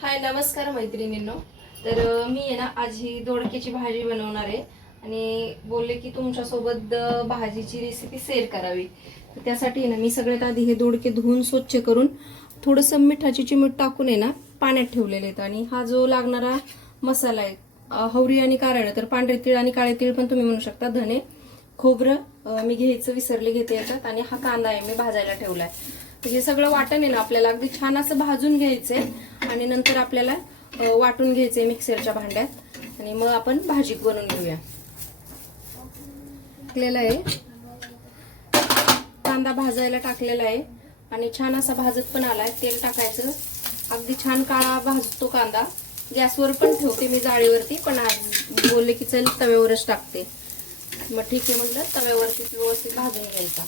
हाय नमस्कार मैत्रिणींनो. तर मी आहे ना आज ही दोडक्याची भाजी बनवणार आहे आणि बोलले की तुमच्यासोबत भाजीची रेसिपी शेअर करावी. तर त्यासाठी आहे ना मी सगळ्यात आधी हे दोडके धुवून स्वच्छ करून थोडंसं मिठाची चिमूट टाकून आहे ना पाण्यात ठेवलेले आहेत. आणि हा जो लागणारा मसाला आहे हवरी आणि कारळं, तर पांढरे तीळ आणि काळे तीळ पण तुम्ही म्हणू शकता, धने, खोबरं मी घ्यायचं विसरले घेते याच्यात, आणि हा कांदा आहे मी भाजायला ठेवलाय. तर हे सगळं वाटण आहे ना आपल्याला अगदी छान असं भाजून घ्यायचंय आणि नंतर आपल्याला वाटून घ्यायचंय मिक्सरच्या भांड्यात आणि मग आपण भाजी बनवून घेऊया. टाकलेला आहे कांदा, भाजायला टाकलेला आहे आणि छान असा भाजत पण आलाय. तेल टाकायचं, अगदी छान काळा भाजतो कांदा. गॅसवर पण ठेवते मी जाळीवरती, पण आज बोलले की चल तव्यावरच टाकते. मग ठीक आहे म्हटलं, तव्यावरती व्यवस्थित भाजून घ्यायचा.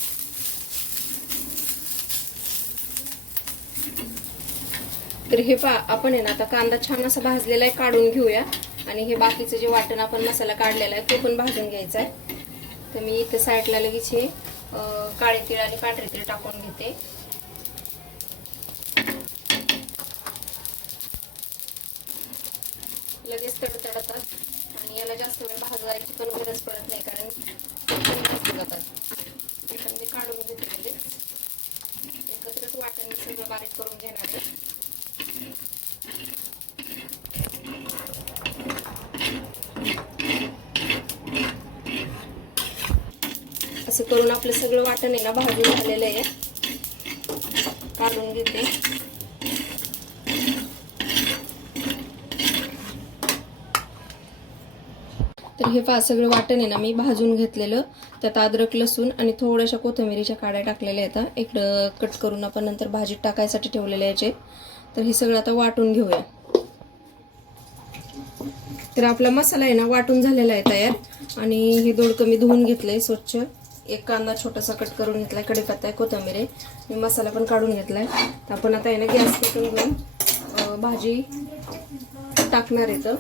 तर हे आपण आहे ना आता कांदा छान असा भाजलेला आहे, काढून घेऊया. आणि हे बाकीचं जे वाटण आपण मसाला काढलेला आहे तो पण भाजून घ्यायचा आहे. तर मी इथे साईडला लगेच हे काळे तीळ आणि पांढरे तीळ टाकून घेते. लगेच तडतडतात आणि याला जास्त वेळ भाजायची पण गरज पडत नाही, कारण जातात. मी काढून घेते लगेच. एकत्रच वाटण सगळं बारीक करून घेणार आहे. असं करून आपलं सगळं वाटण आहे ना भाजून झालेलं आहे. काढून घेते. तर हे सगळं वाटण आहे ना मी भाजून घेतलेलं. त्यात अद्रक, लसूण आणि थोड्याशा कोथिंबीरीच्या काड्या टाकलेल्या आहेत. इकडं कट करून आपण नंतर भाजीत टाकायसाठी ठेवलेले याचे. तर हे सगळं आता वाटून घेऊया. तर आपला मसाला आहे ना वाटून झालेला आहे तयार. आणि हे दोडकं मी धुवून घेतलंय स्वच्छ. एक कांदा छोटासा कट करून घेतलाय, कढीपत्ता आहे, कोथिंबीर आहे. मी मसाला पण काढून घेतलाय. तर आपण आता आहे ना गॅस पेटून घेऊन भाजी टाकणार आहे. तर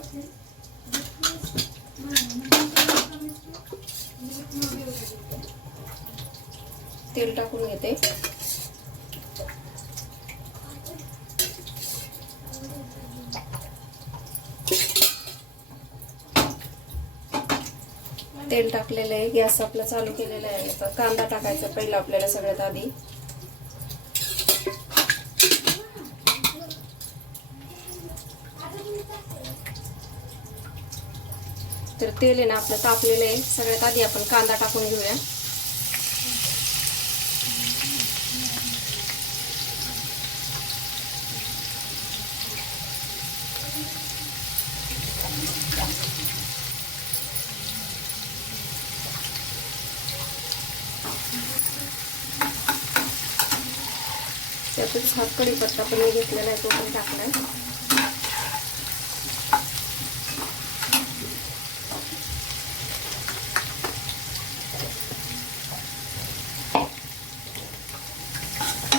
तेल टाकून घेते. तेल टाकलेलं आहे, गॅस आपला चालू केलेला आहे. कांदा टाकायचा पहिला आपल्याला सगळ्यात आधी. तर तेल आहे ना आपलं तापलेलं आहे. सगळ्यात आधी आपण कांदा टाकून घेऊया. त्यातच हा कढीपत्ता पण मी घेतलेला आहे, तो पण टाकलाय.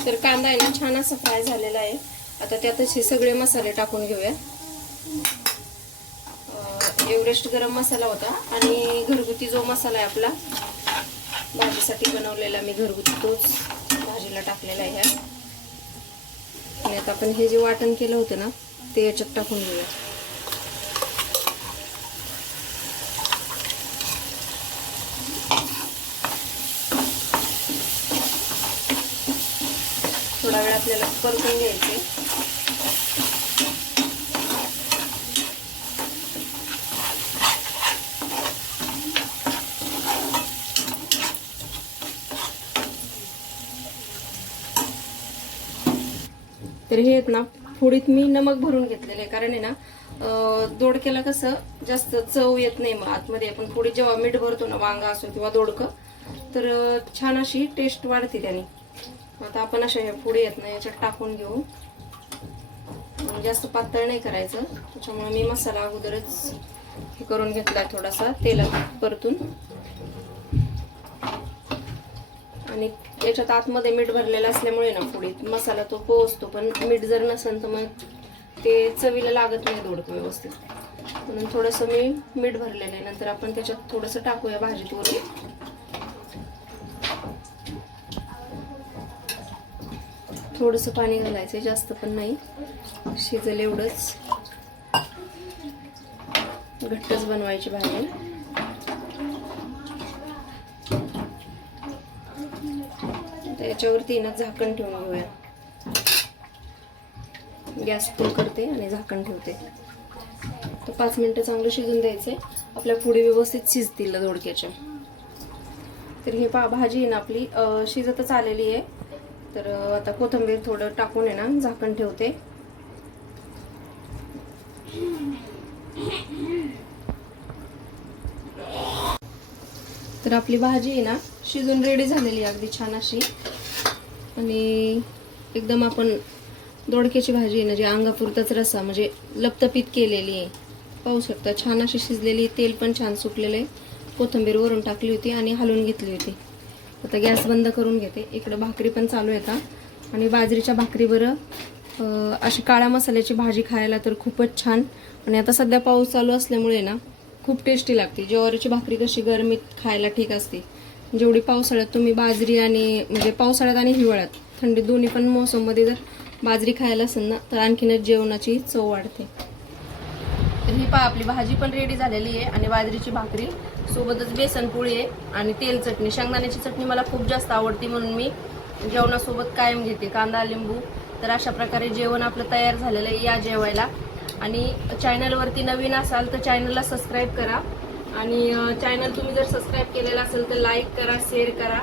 तर कांदा आहे ना छान असा फ्राय झालेला आहे. आता त्यातच हे सगळे मसाले टाकून घेऊया. एव्हरेस्ट गरम मसाला होता आणि घरगुती जो मसाला आहे आपला भाजीसाठी बनवलेला मी घरगुती, तोच भाजीला टाकलेला आहे. आणि आता आपण हे जे वाटण केलं होतं ना ते याच्यात टाकून घेऊया. थोडा वेळ आपल्याला परतून घ्यायचे. तर हे आहेत ना फोडीत मी नमक भरून घेतलेले आहे, कारण आहे ना दोडक्याला कसं जास्त चव येत नाही. मग आतमध्ये आपण फोडीत जेव्हा मीठ भरतो ना, वांगा असो किंवा दोडकं, तर छान अशी टेस्ट वाढते त्याने. आता आपण अशा ह्या फोडी आहेत ना याच्यात टाकून घेऊ. जास्त पातळ नाही करायचं, त्याच्यामुळे मी मसाला अगोदरच हे करून घेतलाय थोडासा तेलात परतून. आणि याच्यात आतमध्ये मीठ भरलेलं असल्यामुळे ना फोडीत मसाला तो पोहोचतो, पण मीठ जर नसेल तर मग ते चवीला लागत नाही दोडकं व्यवस्थित. म्हणून थोडंसं मी मीठ भरलेलं आहे. नंतर आपण त्याच्यात थोडंसं टाकूया भाजीत वरून. थोडंसं पाणी घालायचं, जास्त पण नाही. शिजेल एवढंच घट्टच बनवायची भाजी. त्याच्यावरती ना झाकण ठेवून घेऊया. गॅस फुल करते आणि झाकण ठेवते. तर 5 मिनिटं चांगलं शिजून द्यायचे. आपल्या पुढे व्यवस्थित शिजतील दोडक्याच्या. तर हे भाजी आहे ना आपली शिजतच आलेली आहे. तर आता कोथिंबीर थोडं टाकून आहे ना झाकण ठेवते. तर आपली भाजी आहे ना शिजून रेडी झालेली आहे अगदी छान अशी. आणि एकदम आपण दोडक्याची भाजी आहे ना जी अंगापुरताच रस्सा म्हणजे लपतपीत केलेली आहे. पाहू शकता छान अशी शिजलेली. तेल पण छान सुटलेलं आहे. कोथिंबीर वरून टाकली होती आणि हलवून घेतली होती. आता गॅस बंद करून घेते. इकडं भाकरी पण चालू येतात आणि बाजरीच्या भाकरीवर अशी काळ्या मसाल्याची भाजी खायला तर खूपच छान. आणि आता सध्या पाऊस चालू असल्यामुळे ना खूप टेस्टी लागते. ज्वारीची भाकरी कशी गरमीत खायला ठीक असते, जेवढी पावसाळ्यात तुम्ही बाजरी आणि म्हणजे पावसाळ्यात आणि हिवाळ्यात थंडी दोन्ही पण मोसममध्ये जर बाजरी खायला असेल ना तर आणखीनच जेवणाची चव वाढते. तर ही पहा आपली भाजी पण रेडी झालेली आहे आणि बाजरीची भाकरी सोबतच बेसन पोळी आहे आणि तेल चटणी. शेंगदाण्याची चटणी मला खूप जास्त आवडते म्हणून मी जेवणासोबत कायम घेते, कांदा लिंबू. तर अशा प्रकारे जेवण आपलं तयार झालेलं आहे. या जेवायला. आणि चॅनलवरती नवीन असाल तर चॅनलला सबस्क्राईब करा. आणि चॅनल तुम्ही जर सबस्क्राईब केलेलं असेल तर लाईक करा, शेअर करा,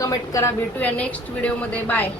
कमेंट करा. भेटूया नेक्स्ट व्हिडिओमध्ये. बाय.